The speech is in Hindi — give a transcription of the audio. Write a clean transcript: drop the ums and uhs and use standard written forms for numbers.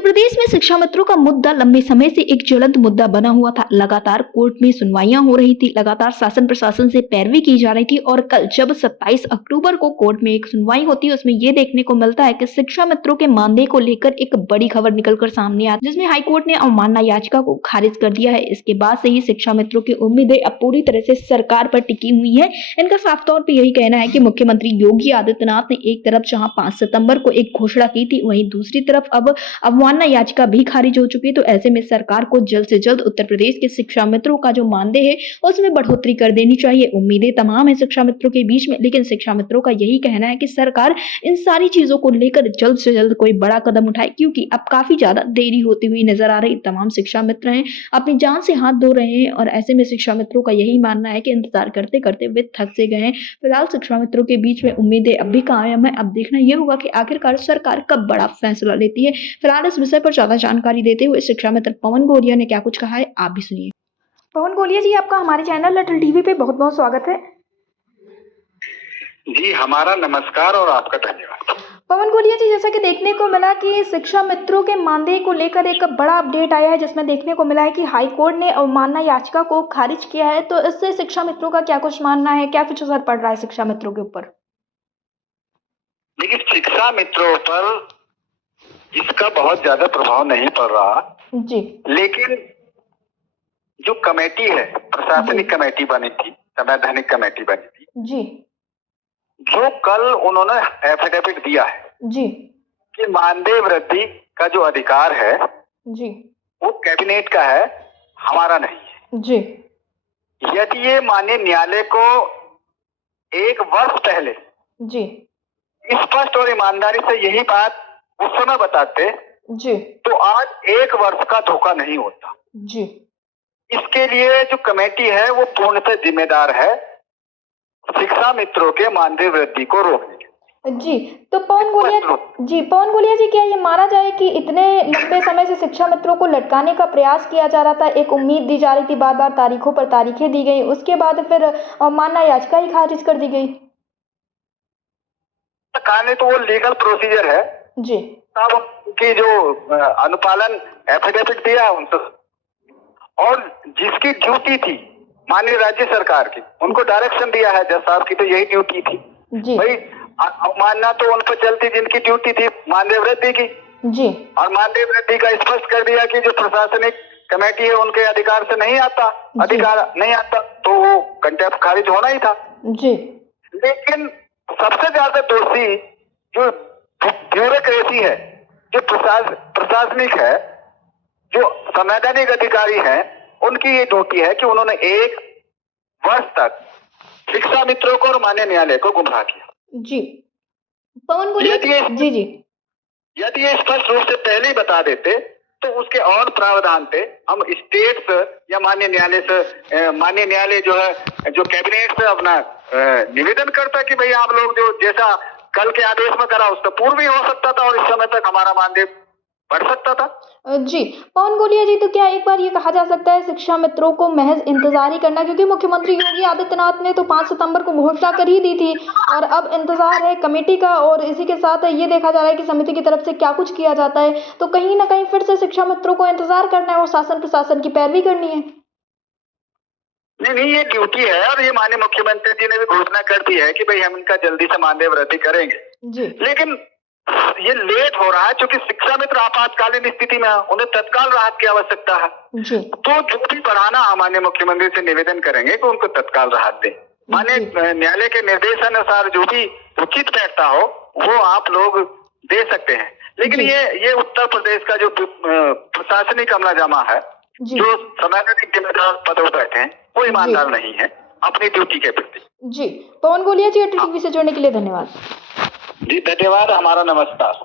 उत्तर प्रदेश में शिक्षा मित्रों का मुद्दा लंबे समय से एक ज्वलंत मुद्दा बना हुआ था। लगातार कोर्ट में सुनवाइयां हो रही थी, लगातार शासन प्रशासन से पैरवी की जा रही थी और कल जब 27 अक्टूबर को कोर्ट में एक सुनवाई होती है, उसमें ये देखने को मिलता है कि शिक्षा मित्रों के मानदेय को लेकर एक बड़ी खबर निकलकर सामने आती है, जिसमें हाईकोर्ट ने अवमानना याचिका को खारिज कर दिया है। इसके बाद से ही शिक्षा मित्रों की उम्मीदें अब पूरी तरह से सरकार पर टिकी हुई है। इनका साफ तौर पर यही कहना है कि मुख्यमंत्री योगी आदित्यनाथ ने एक तरफ जहाँ 5 सितंबर को एक घोषणा की थी, वहीं दूसरी तरफ अब अवमानना याचिका भी खारिज हो चुकी है। तो ऐसे में सरकार को जल्द से जल्द उत्तर प्रदेश के शिक्षा मित्रों का जो मानदेय है उसमें बढ़ोतरी कर देनी चाहिए। उम्मीदें तमाम है शिक्षा मित्रों के बीच में, लेकिन शिक्षा मित्रों का यही कहना है कि सरकार इन सारी चीजों को लेकर जल्द से जल्द कोई बड़ा कदम उठाए, क्योंकि अब काफी ज्यादा देरी होती हुई नजर आ रही। तमाम शिक्षा मित्र हैं अपनी जान से हाथ धो रहे हैं और ऐसे में शिक्षा मित्रों का यही मानना है कि इंतजार करते करते वे थक से गए हैं। फिलहाल शिक्षा मित्रों के बीच में उम्मीदें अब भी कायम है। अब देखना यह होगा कि आखिरकार सरकार कब बड़ा फैसला लेती है। फिलहाल इस विषय पर ज्यादा जानकारी देते हुए शिक्षा मित्र पवन गोलिया ने क्या कुछ कहा है, आप भी सुनिए। पवन गोलिया जी, आपका हमारे चैनल लिटिल टीवी पे बहुत बहुत स्वागत है। जी, हमारा नमस्कार और आपका धन्यवाद। पवन गोलिया जी, जैसा कि देखने को मिला कि शिक्षा मित्रों के मानदेय को लेकर एक बड़ा अपडेट आया है, जिसमें देखने को मिला है कि हाई कोर्ट ने अवमानना याचिका को खारिज किया है। तो इससे शिक्षा मित्रों का क्या कुछ मानना है, क्या कुछ असर पड़ रहा है शिक्षा मित्रों के ऊपर? देखिए, शिक्षा मित्रों पर इसका बहुत ज्यादा प्रभाव नहीं पड़ रहा जी, लेकिन जो कमेटी है, प्रशासनिक कमेटी बनी थी, संवैधानिक कमेटी बनी थी जी, जो कल उन्होंने एफिडेविट दिया है जी, कि मानदेय वृद्धि का जो अधिकार है जी, वो कैबिनेट का है, हमारा नहीं है। जी, यदि ये माननीय न्यायालय को 1 वर्ष पहले जी, स्पष्ट और ईमानदारी से यही बात उस समय बताते जी, तो आज 1 वर्ष का धोखा नहीं होता। जी, इसके लिए जो कमेटी है वो पूर्णतः जिम्मेदार है शिक्षा मित्रों के मानदेय वृद्धि को रोकने के। जी। तो पवन गोलिया जी, क्या ये माना जाए कि इतने लंबे समय से शिक्षा मित्रों को लटकाने का प्रयास किया जा रहा था, एक उम्मीद दी जा रही थी, बार बार तारीखों पर तारीखें दी गई, उसके बाद फिर अवमानना याचिका ही खारिज कर दी गई? सरकार तो वो लीगल प्रोसीजर है जी, तब उनकी जो अनुपालन एफिडेविट दिया है उनसे, और जिसकी ड्यूटी थी माननीय राज्य सरकार की, उनको डायरेक्शन दिया है जज साहब की, तो यही ड्यूटी थी जी, भाई। अवमानना तो उन पर चलती जिनकी ड्यूटी थी मानदेय वृद्धि की जी, और मानदेय वृद्धि का स्पष्ट कर दिया कि जो प्रशासनिक कमेटी है उनके अधिकार से नहीं आता, अधिकार नहीं आता, तो वो कंटेम्प्ट खारिज होना ही था जी। लेकिन सबसे ज्यादा दोषी जो ब्यूरोक्रेसी है, जो प्रशासनिक है, जो संवैधानिक अधिकारी हैं, उनकी ये ड्यूटी है कि उन्होंने 1 वर्ष तक शिक्षा मित्रों को और माननीय न्यायालय को गुमराह किया। जी, पवन गोलिया जी, जी, यदि ये स्पष्ट रूप से पहले ही बता देते तो उसके और प्रावधान थे। हम स्टेट या माननीय न्यायालय जो है, जो कैबिनेट से अपना निवेदन करता कि भाई आप लोग जो जैसा कल के आदेश में करा उसका पूर्व भी हो सकता था और इस समय तक हमारा मानदेय बढ़ सकता था। जी, पवन गोलिया जी, तो क्या एक बार ये कहा जा सकता है शिक्षा मित्रों को महज इंतजार ही करना, क्योंकि मुख्यमंत्री योगी आदित्यनाथ ने तो 5 सितंबर को घोषणा कर ही दी थी और अब इंतजार है कमेटी का, और इसी के साथ ये देखा जा रहा है कि समिति की तरफ से क्या कुछ किया जाता है। तो कहीं ना कहीं फिर से शिक्षा मित्रों को इंतजार करना है और शासन प्रशासन की पैरवी करनी है। नहीं, ये ड्यूटी है और ये माननीय मुख्यमंत्री जी ने भी घोषणा कर दी है कि भाई हम इनका जल्दी से मानदेय वृद्धि करेंगे जी, लेकिन ये लेट हो रहा है क्योंकि शिक्षा मित्र आपातकालीन स्थिति में है, उन्हें तत्काल राहत की आवश्यकता है जी, तो जो भी बढ़ाना माननीय मुख्यमंत्री से निवेदन करेंगे कि उनको तत्काल राहत दें। माननीय न्यायालय के निर्देशानुसार जो भी उचित बैठता हो वो आप लोग दे सकते हैं, लेकिन ये उत्तर प्रदेश का जो प्रशासनिक अमलाजामा है, जो संवैधानिक जिम्मेदार पदों पर बैठे हैं, वो ईमानदार नहीं है अपनी ड्यूटी के प्रति। जी, पवन गोलिया जी, टीवी से जुड़ने के लिए धन्यवाद। जी, धन्यवाद, हमारा नमस्कार।